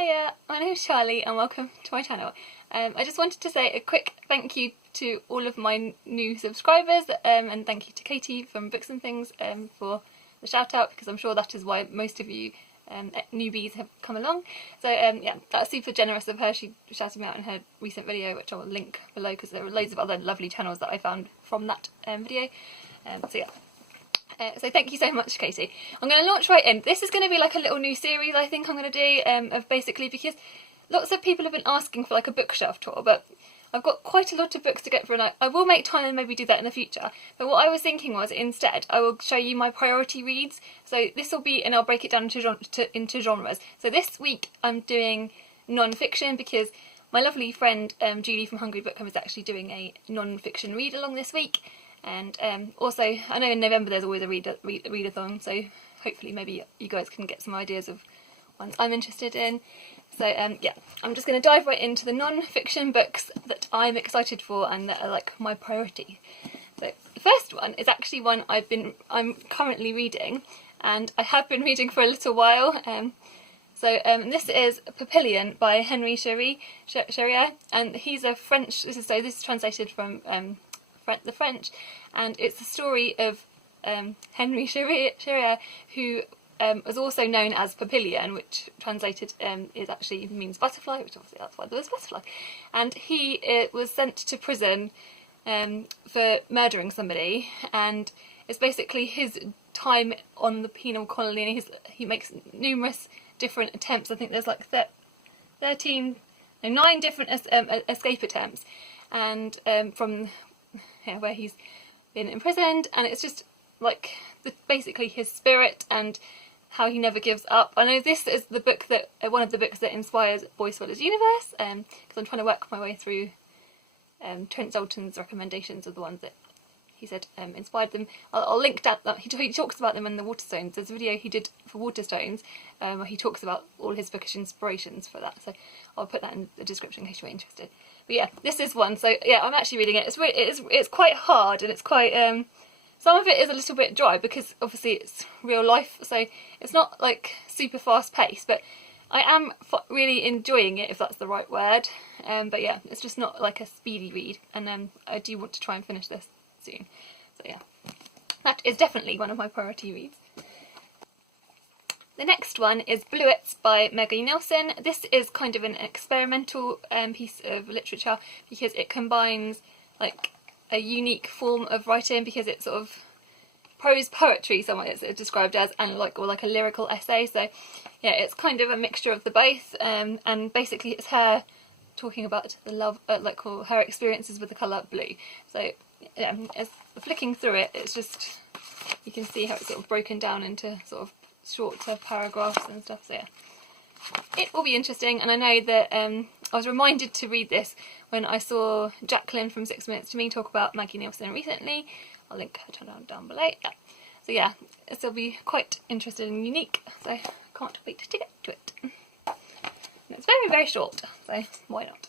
Hiya, my name's Charlie and welcome to my channel. I just wanted to say a quick thank you to all of my new subscribers and thank you to Katie from Books and Things for the shout out, because I'm sure that is why most of you newbies have come along. So yeah, that's super generous of her. She shouted me out in her recent video, which I will link below because there were loads of other lovely channels that I found from that video. So yeah. So thank you so much, Katie. I'm going to launch right in. This is going to be like a little new series I think I'm going to do of basically, because lots of people have been asking for like a bookshelf tour, but I've got quite a lot of books to get through and I will make time and maybe do that in the future. But what I was thinking was instead I will show you my priority reads. So this will be, and I'll break it down into genres. So this week I'm doing non-fiction because my lovely friend Julie from Hungry Book Club is actually doing a non-fiction read along this week. And also, I know in November there's always a readathon, so hopefully maybe you guys can get some ideas of ones I'm interested in. So yeah, I'm just going to dive right into the non-fiction books that I'm excited for and that are like my priority. So the first one is actually one I'm currently reading, and I have been reading for a little while. This is Papillion by Henri Charierre, and he's a French. This is translated from the French, and it's the story of Henri Charierre, who was also known as Papillion, which translated means butterfly, which obviously that's why there was butterfly. And he was sent to prison for murdering somebody, and it's basically his time on the penal colony, and he makes numerous different attempts. I think there's like 9 different escape attempts, and from where he's been imprisoned, and it's just like basically his spirit and how he never gives up. I know this is the book that one of the books that inspires Boy Swallows Universe, because I'm trying to work my way through Trent Zoltan's recommendations of the ones that he said inspired them. I'll link that. He talks about them in the Waterstones. There's a video he did for Waterstones where he talks about all his bookish inspirations for that. So I'll put that in the description in case you're interested. But yeah, this is one. So yeah, I'm actually reading it. It's quite hard, and it's quite some of it is a little bit dry because obviously it's real life. So it's not like super fast paced, but I am really enjoying it, if that's the right word. But yeah, it's just not like a speedy read, and I do want to try and finish this soon. So yeah, that is definitely one of my priority reads. The next one is Bluets by Maggie. This is kind of an experimental piece of literature because it combines like a unique form of writing, because it's sort of prose poetry, somewhat it's described as, and or like a lyrical essay. So yeah, it's kind of a mixture of the both, and basically it's her talking about the love, or her experiences with the colour blue. So yeah, as flicking through it, it's just, you can see how it's sort of broken down into sort of shorter paragraphs and stuff. So yeah, it will be interesting, and I know that I was reminded to read this when I saw Jacqueline from 6 Minutes to Me talk about Maggie recently. I'll link her channel down below. Yeah. So yeah, this will be quite interesting and unique, so I can't wait to get to it. And it's very, very short, so why not?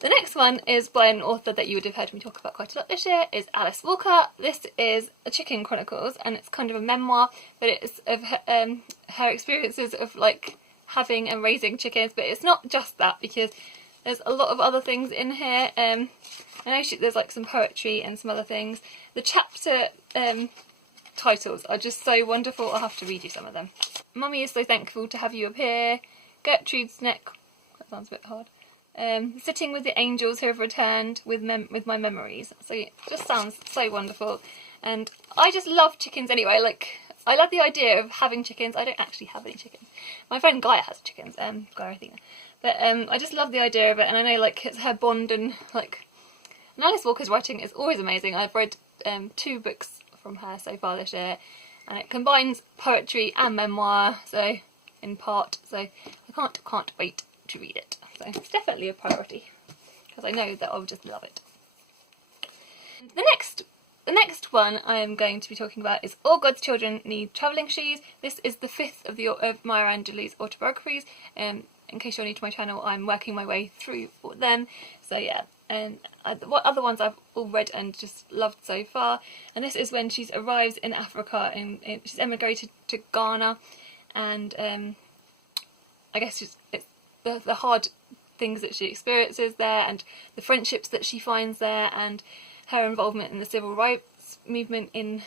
The next one is by an author that you would have heard me talk about quite a lot this year, is Alice Walker. This is a Chicken Chronicles, and it's kind of a memoir, but it's of her experiences of like having and raising chickens. But it's not just that, because there's a lot of other things in here. I know there's like some poetry and some other things. The chapter titles are just so wonderful. I'll have to read you some of them. Mummy is so thankful to have you appear. Gertrude's neck. That sounds a bit hard. Sitting with the angels who have returned with my memories. So it just sounds so wonderful, and I just love chickens anyway. Like, I love the idea of having chickens. I don't actually have any chickens. My friend Gaia has chickens, Gaia Athena. But I just love the idea of it, and I know like it's her bond, and like, and Alice Walker's writing is always amazing. I've read 2 books from her so far this year, and it combines poetry and memoir, so in part. So I can't wait to read it. So it's definitely a priority, because I know that I'll just love it. The next one I am going to be talking about is All God's Children Need Travelling Shoes. This is the 5th of Maya Angelou's autobiographies. In case you're new to my channel, I'm working my way through them. So yeah, and what other ones I've all read and just loved so far. And this is when she arrives in Africa, she's emigrated to Ghana, and I guess it's the hard things that she experiences there, and the friendships that she finds there, and her involvement in the civil rights movement in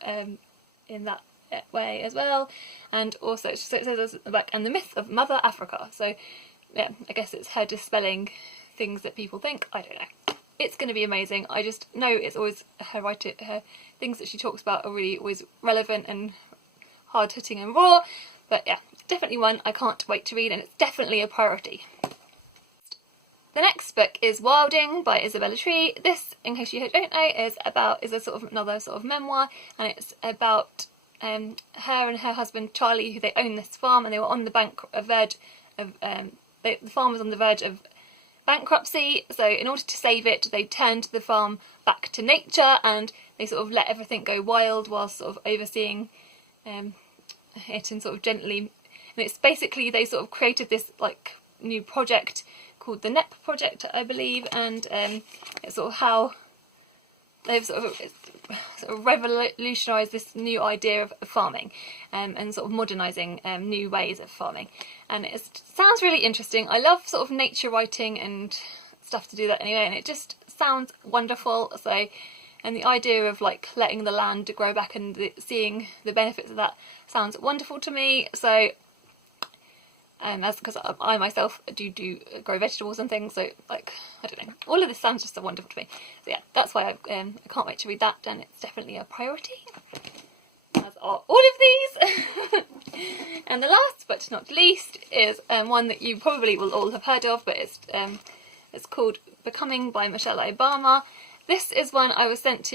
that way as well. And also, so it says at the back, and the myth of Mother Africa. So yeah, I guess it's her dispelling things that people think. I don't know. It's going to be amazing. I just know it's always her things that she talks about are really always relevant and hard hitting and raw. But yeah, definitely one I can't wait to read, and it's definitely a priority. The next book is Wilding by Isabella. This, in case you don't know, is a sort of another sort of memoir, and it's about her and her husband Charlie, who they own this farm, and they were on the verge of the farm was on the verge of bankruptcy. So in order to save it, they turned the farm back to nature, and they sort of let everything go wild whilst sort of overseeing it and sort of gently. And it's basically, they sort of created this like new project called the NEP project, I believe, and it's sort of how they've sort of revolutionised this new idea of farming, and sort of modernising new ways of farming. And it sounds really interesting. I love sort of nature writing and stuff to do that anyway, and it just sounds wonderful. So, and the idea of like letting the land grow back and seeing the benefits of that sounds wonderful to me. So that's because I myself do grow vegetables and things, so like, I don't know, all of this sounds just so wonderful to me. So yeah, that's why I can't wait to read that, and it's definitely a priority, as are all of these. And the last but not least is one that you probably will all have heard of, but it's called Becoming by Michelle Obama. This is one I was sent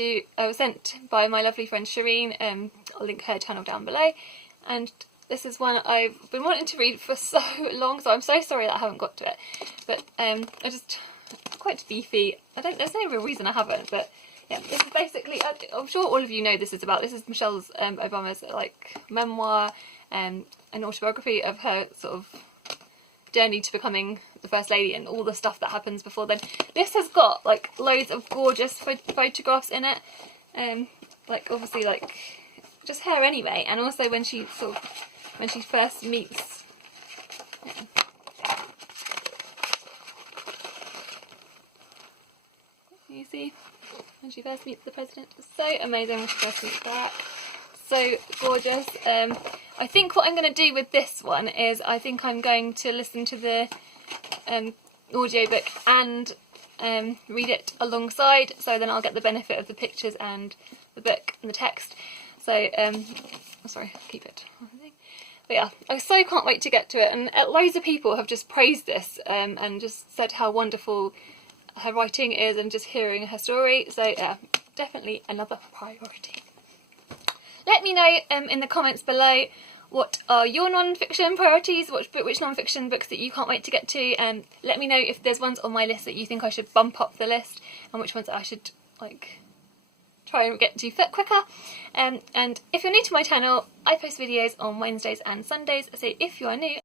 by my lovely friend Shireen. I'll link her channel down below, and this is one I've been wanting to read for so long, so I'm so sorry that I haven't got to it. But I just, quite beefy. There's no real reason I haven't, but yeah, this is basically, I'm sure all of you know this is about. This is Michelle Obama's like memoir, an autobiography of her sort of journey to becoming the First Lady and all the stuff that happens before then. This has got like loads of gorgeous photographs in it, like obviously like just her anyway, and also when she first meets you see when she first meets the president. It's so amazing when she first meets Barack. So gorgeous. I think what I'm going to do with this one is I think I'm going to listen to the audiobook and read it alongside, so then I'll get the benefit of the pictures and the book and the text. So, sorry, I'll keep it. But yeah, I so can't wait to get to it, and loads of people have just praised this and just said how wonderful her writing is, and just hearing her story. So yeah, definitely another priority. Let me know in the comments below what are your non-fiction priorities, which non-fiction books that you can't wait to get to. Let me know if there's ones on my list that you think I should bump up the list, and which ones I should like try and get to quicker. And if you're new to my channel, I post videos on Wednesdays and Sundays, so if you are new,